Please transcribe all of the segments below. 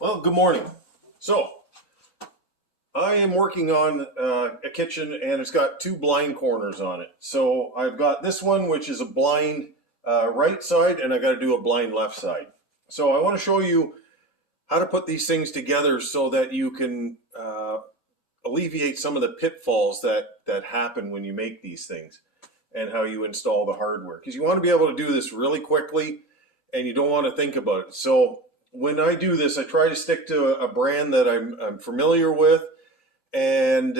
Well, good morning. So, I am working on a kitchen and it's got two blind corners on it. So, I've got this one, which is a blind right side, and I got to do a blind left side. So, I want to show you how to put these things together so that you can alleviate some of the pitfalls that happen when you make these things and how you install the hardware. Because you want to be able to do this really quickly and you don't want to think about it. So, when I do this, I try to stick to a brand that I'm familiar with, and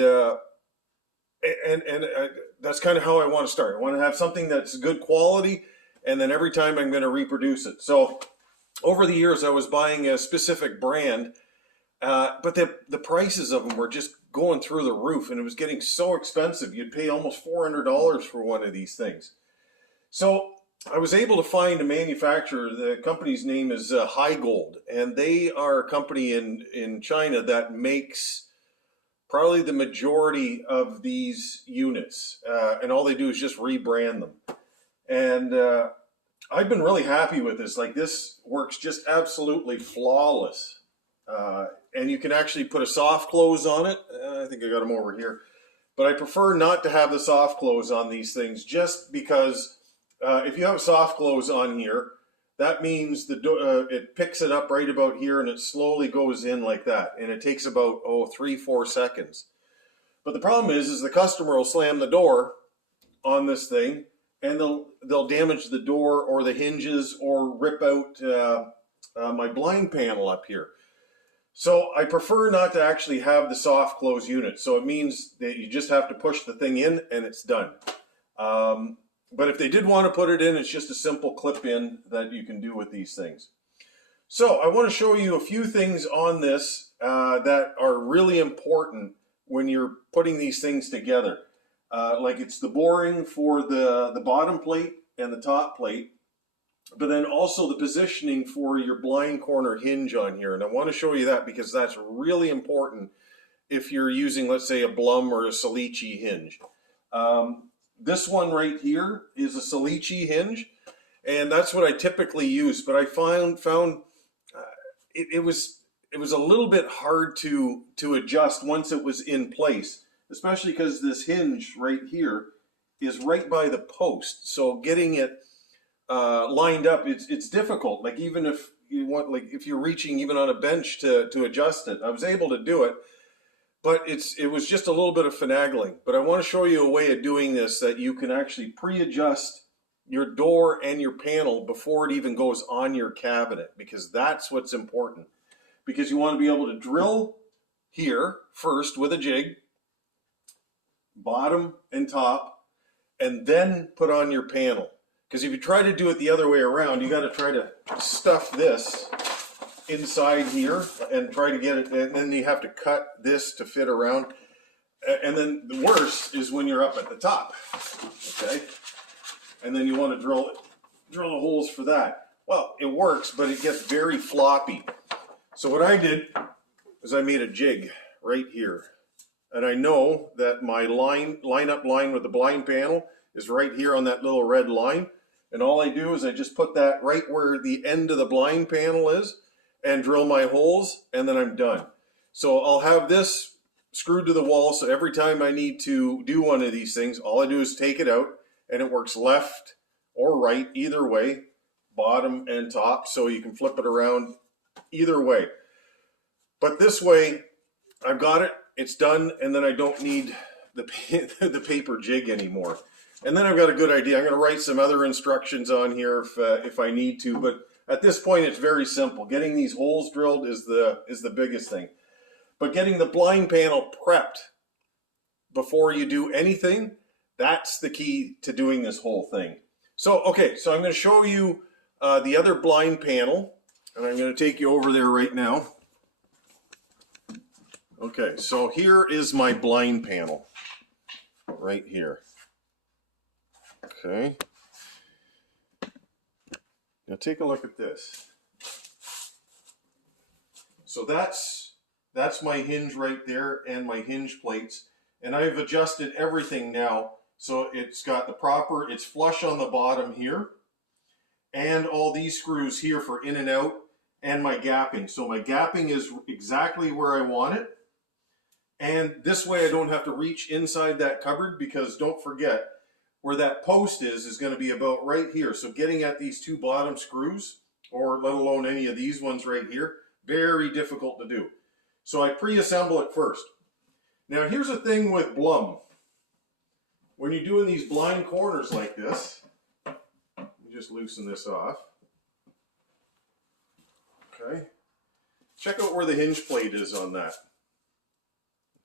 that's kind of how I want to start. I want to have something that's good quality, and then every time I'm going to reproduce it. So over the years, I was buying a specific brand, but the prices of them were just going through the roof, and it was getting so expensive. You'd pay almost $400 for one of these things. So I was able to find a manufacturer. The company's name is High Gold, and they are a company in China that makes probably the majority of these units, and all they do is just rebrand them. And I've been really happy with this. Like, this works just absolutely flawless. And you can actually put a soft close on it. I think I got them over here. But I prefer not to have the soft close on these things just because if you have a soft close on here, that means it picks it up right about here and it slowly goes in like that. And it takes about, 3-4 seconds. But the problem is the customer will slam the door on this thing and they'll damage the door or the hinges or rip out my blind panel up here. So I prefer not to actually have the soft close unit. So it means that you just have to push the thing in and it's done. But if they did want to put it in, it's just a simple clip in that you can do with these things. So I want to show you a few things on this that are really important when you're putting these things together. Like, it's the boring for the bottom plate and the top plate, but then also the positioning for your blind corner hinge on here. And I want to show you that because that's really important if you're using, let's say, a Blum or a Salici hinge. This one right here is a Salici hinge, and that's what I typically use. But I found it was a little bit hard to adjust once it was in place, especially because this hinge right here is right by the post. So getting it lined up, it's difficult. Like, even if you want, like, if you're reaching even on a bench to adjust it, I was able to do it. But it was just a little bit of finagling. But I want to show you a way of doing this that you can actually pre-adjust your door and your panel before it even goes on your cabinet, because that's what's important. Because you want to be able to drill here first with a jig, bottom and top, and then put on your panel. Because if you try to do it the other way around, you got to try to stuff this inside here and try to get it, and then you have to cut this to fit around. And then the worst is when you're up at the top, okay? And then you want to drill the holes for that. Well, it works, but it gets very floppy. So what I did is I made a jig right here. And I know that my line-up line with the blind panel is right here on that little red line. And all I do is I just put that right where the end of the blind panel is and drill my holes, and then I'm done. So I'll have this screwed to the wall, so every time I need to do one of these things, all I do is take it out, and it works left or right, either way, bottom and top, so you can flip it around either way. But this way, I've got it, it's done, and then I don't need the paper jig anymore. And then I've got a good idea. I'm going to write some other instructions on here if I need to, but at this point, it's very simple. Getting these holes drilled is the biggest thing. But getting the blind panel prepped before you do anything, that's the key to doing this whole thing. So, okay, so I'm going to show you the other blind panel, and I'm going to take you over there right now. Okay, so here is my blind panel right here. Okay. Now take a look at this. So that's my hinge right there and my hinge plates. And I've adjusted everything now. So it's got it's flush on the bottom here. And all these screws here for in and out. and my gapping. So my gapping is exactly where I want it. And this way I don't have to reach inside that cupboard, because don't forget, where that post is going to be about right here. So getting at these two bottom screws, or let alone any of these ones right here, very difficult to do. So I pre-assemble it first. Now here's the thing with Blum. When you're doing these blind corners like this, let me just loosen this off. Okay. Check out where the hinge plate is on that.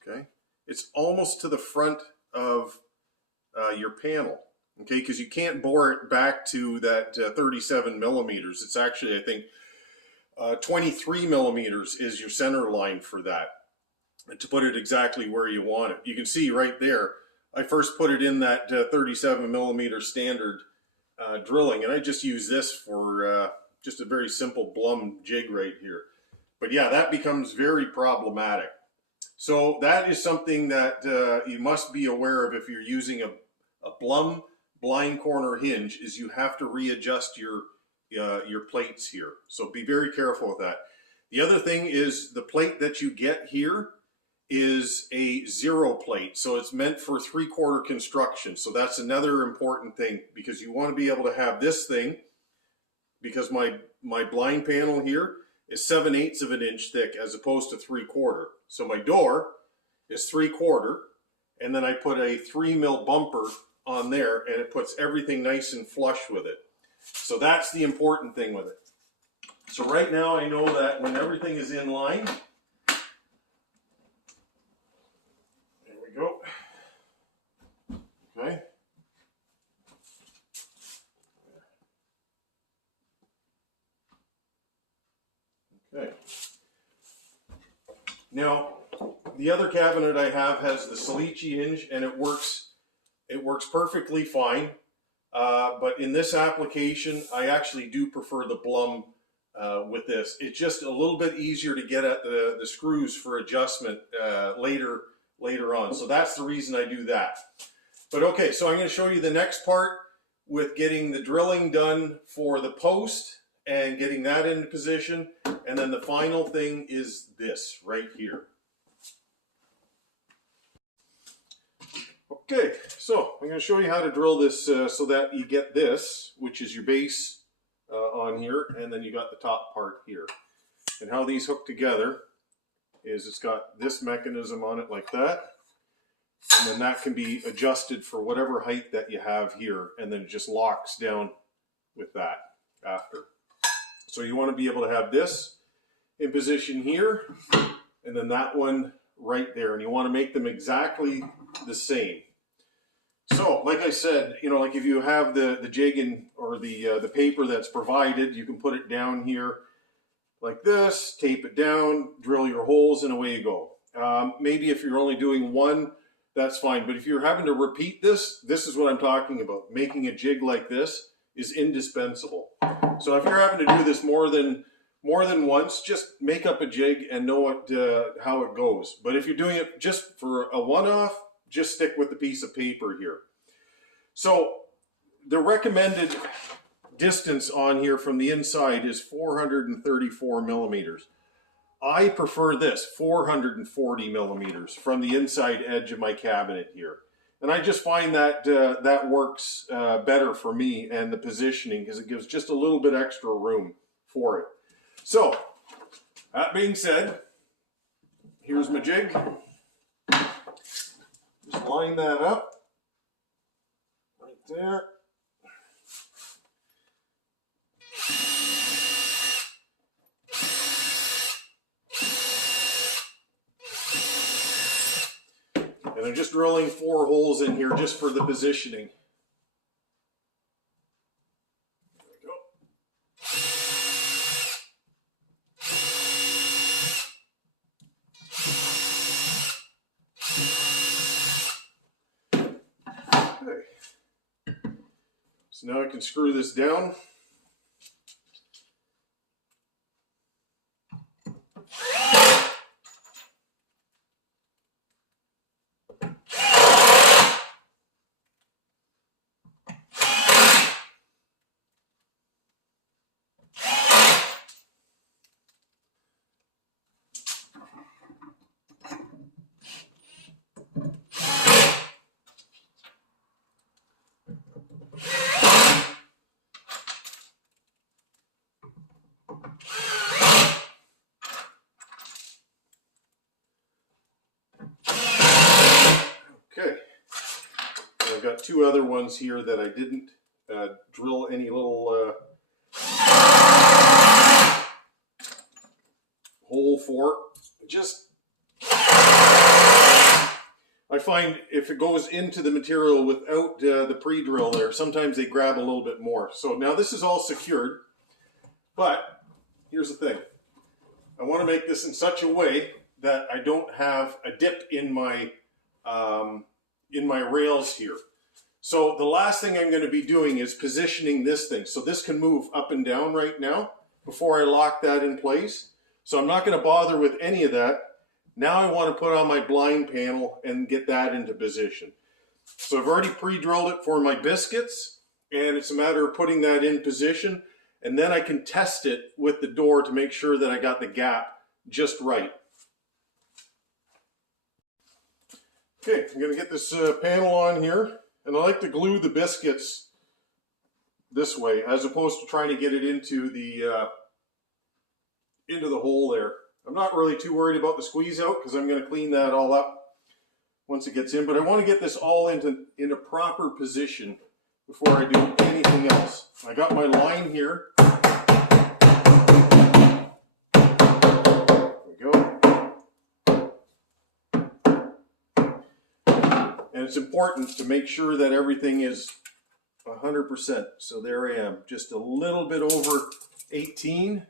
Okay. It's almost to the front of your panel. Okay, because you can't bore it back to that 37 millimeters. It's actually, I think, 23 millimeters is your center line for that, to put it exactly where you want it. You can see right there, I first put it in that 37 millimeter standard drilling, and I just use this for just a very simple Blum jig right here. But yeah, that becomes very problematic. So that is something that you must be aware of if you're using a Blum blind corner hinge, is you have to readjust your plates here. So be very careful with that. The other thing is the plate that you get here is a 0 plate. So it's meant for 3/4 construction. So that's another important thing, because you want to be able to have this thing, because my blind panel here is 7/8 of an inch thick as opposed to 3/4. So my door is 3/4, and then I put a 3 mil bumper on there, and it puts everything nice and flush with it. So that's the important thing with it. So right now I know that when everything is in line, there we go. Okay. Okay. Now, the other cabinet I have has the Salici hinge, and it works perfectly fine. But in this application, I actually do prefer the Blum with this. It's just a little bit easier to get at the screws for adjustment later on. So that's the reason I do that. But okay, so I'm going to show you the next part with getting the drilling done for the post and getting that into position. And then the final thing is this right here. Okay, so I'm going to show you how to drill this so that you get this, which is your base on here, and then you got the top part here. And how these hook together is it's got this mechanism on it like that, and then that can be adjusted for whatever height that you have here, and then it just locks down with that after. So you want to be able to have this in position here, and then that one right there, and you want to make them exactly the same. So, like I said, you know, like if you have the jig or the paper that's provided, you can put it down here like this, tape it down, drill your holes, and away you go. Maybe if you're only doing one, that's fine. But if you're having to repeat this, this is what I'm talking about. Making a jig like this is indispensable. So if you're having to do this more than once, just make up a jig and know how it goes. But if you're doing it just for a one-off, just stick with the piece of paper here. So the recommended distance on here from the inside is 434 millimeters. I prefer this, 440 millimeters from the inside edge of my cabinet here. And I just find that that works better for me and the positioning, because it gives just a little bit extra room for it. So, that being said, here's my jig. Just line that up right there. And I'm just drilling 4 holes in here just for the positioning. So now I can screw this down. got two other ones here that I didn't drill any little hole for. Just, I find if it goes into the material without the pre-drill there, sometimes they grab a little bit more. So now this is all secured, but here's the thing. I want to make this in such a way that I don't have a dip in my rails here. So the last thing I'm going to be doing is positioning this thing. So this can move up and down right now before I lock that in place. So I'm not going to bother with any of that. Now I want to put on my blind panel and get that into position. So I've already pre-drilled it for my biscuits, and it's a matter of putting that in position, and then I can test it with the door to make sure that I got the gap just right. Okay, I'm going to get this panel on here, and I like to glue the biscuits this way as opposed to trying to get it into the hole there. I'm not really too worried about the squeeze out because I'm going to clean that all up once it gets in, but I want to get this all in a proper position before I do anything else. I got my line here. There we go. And it's important to make sure that everything is 100%. So there I am, just a little bit over 18.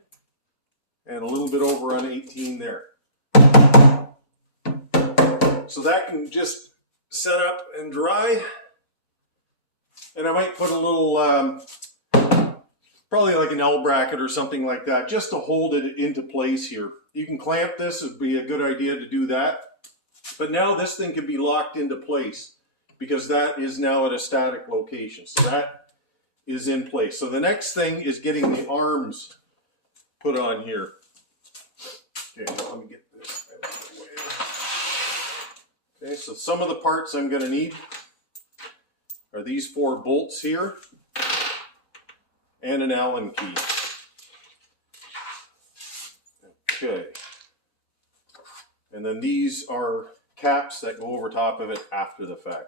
And a little bit over on 18 there. So that can just set up and dry. And I might put a little, probably like an L bracket or something like that, just to hold it into place here. You can clamp this, it would be a good idea to do that. But now this thing can be locked into place because that is now at a static location. So that is in place. So the next thing is getting the arms put on here. Okay, let me get this out of the way. Okay, so some of the parts I'm going to need are these 4 bolts here and an Allen key. Okay, and then these are caps that go over top of it after the fact.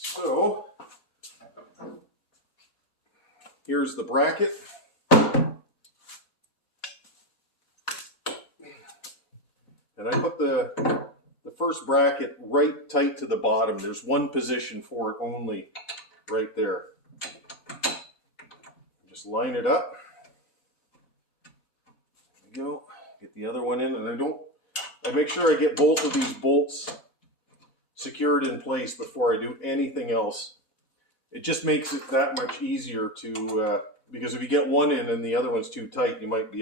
So here's the bracket. And I put the first bracket right tight to the bottom. There's one position for it only right there. Just line it up. There we go. Get the other one in, and I make sure I get both of these bolts secured in place before I do anything else. It just makes it that much easier to, because if you get one in and the other one's too tight, you might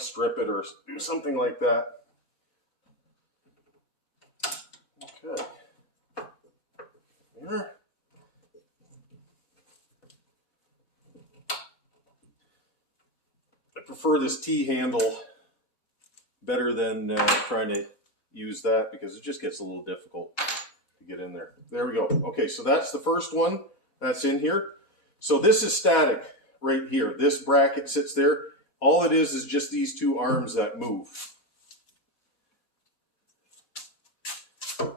strip it or something like that. Okay. There. I prefer this T-handle better than trying to use that because it just gets a little difficult to get in there. There we go. Okay, so that's the first one that's in here. So this is static right here. This bracket sits there. All it is just these 2 arms that move. Okay.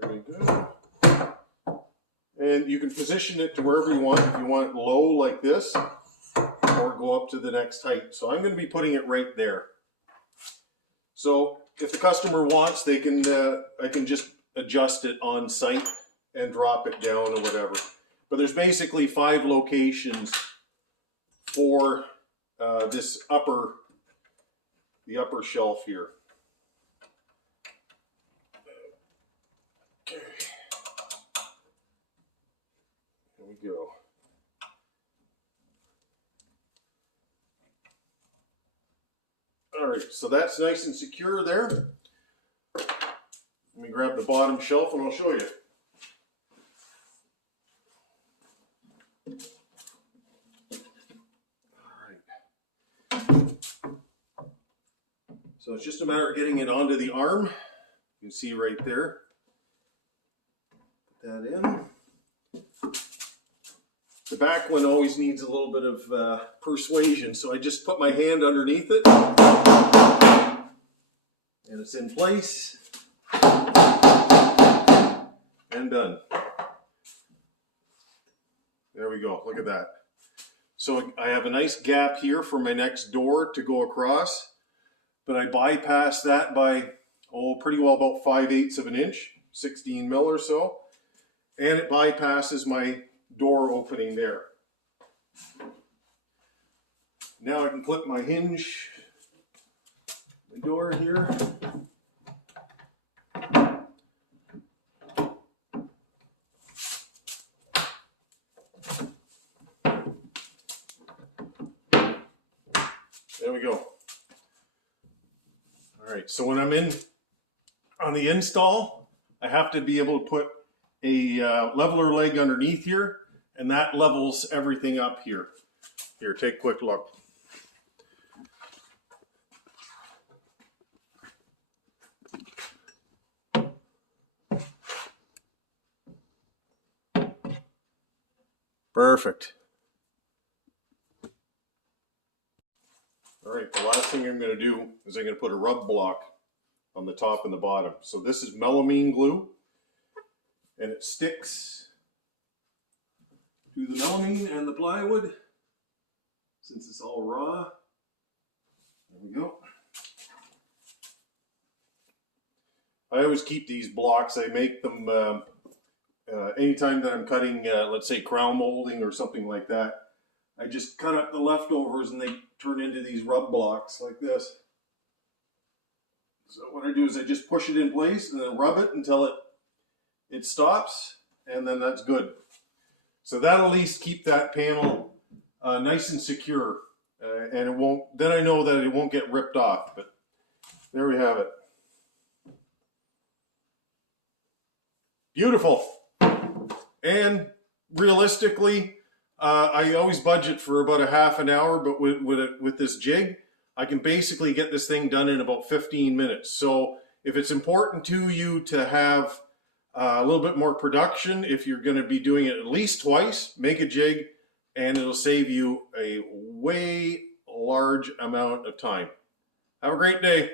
There we go. And you can position it to wherever you want. If you want it low like this, or go up to the next height. So I'm going to be putting it right there. So if the customer wants, they can, I can just adjust it on site and drop it down or whatever. But there's basically 5 locations for the upper shelf here. Okay. Here we go. All right, so that's nice and secure there. Let me grab the bottom shelf and I'll show you. All right. So it's just a matter of getting it onto the arm. You can see right there. that in. The back one always needs a little bit of persuasion, so I just put my hand underneath it, and it's in place, and done. There we go, look at that. So I have a nice gap here for my next door to go across, but I bypass that by, pretty well about 5/8 of an inch, 16 mil or so, and it bypasses my door opening there. Now I can clip my hinge, my door here. There we go. All right, so when I'm in on the install, I have to be able to put a leveler leg underneath here, and that levels everything up here. Here, take a quick look. Perfect. All right, the last thing I'm going to do is I'm going to put a rub block on the top and the bottom. So this is melamine glue, and it sticks to the melamine and the plywood since it's all raw. There we go. I always keep these blocks. I make them anytime that I'm cutting, let's say, crown molding or something like that. I just cut up the leftovers and they turn into these rub blocks like this. So what I do is I just push it in place and then rub it until it stops, and then that's good. So that'll at least keep that panel nice and secure, and it won't. Then I know that it won't get ripped off. But there we have it. Beautiful. And realistically, I always budget for about a half an hour, but with this jig, I can basically get this thing done in about 15 minutes. So if it's important to you to have a little bit more production, if you're going to be doing it at least twice, make a jig, and it'll save you a way large amount of time. Have a great day.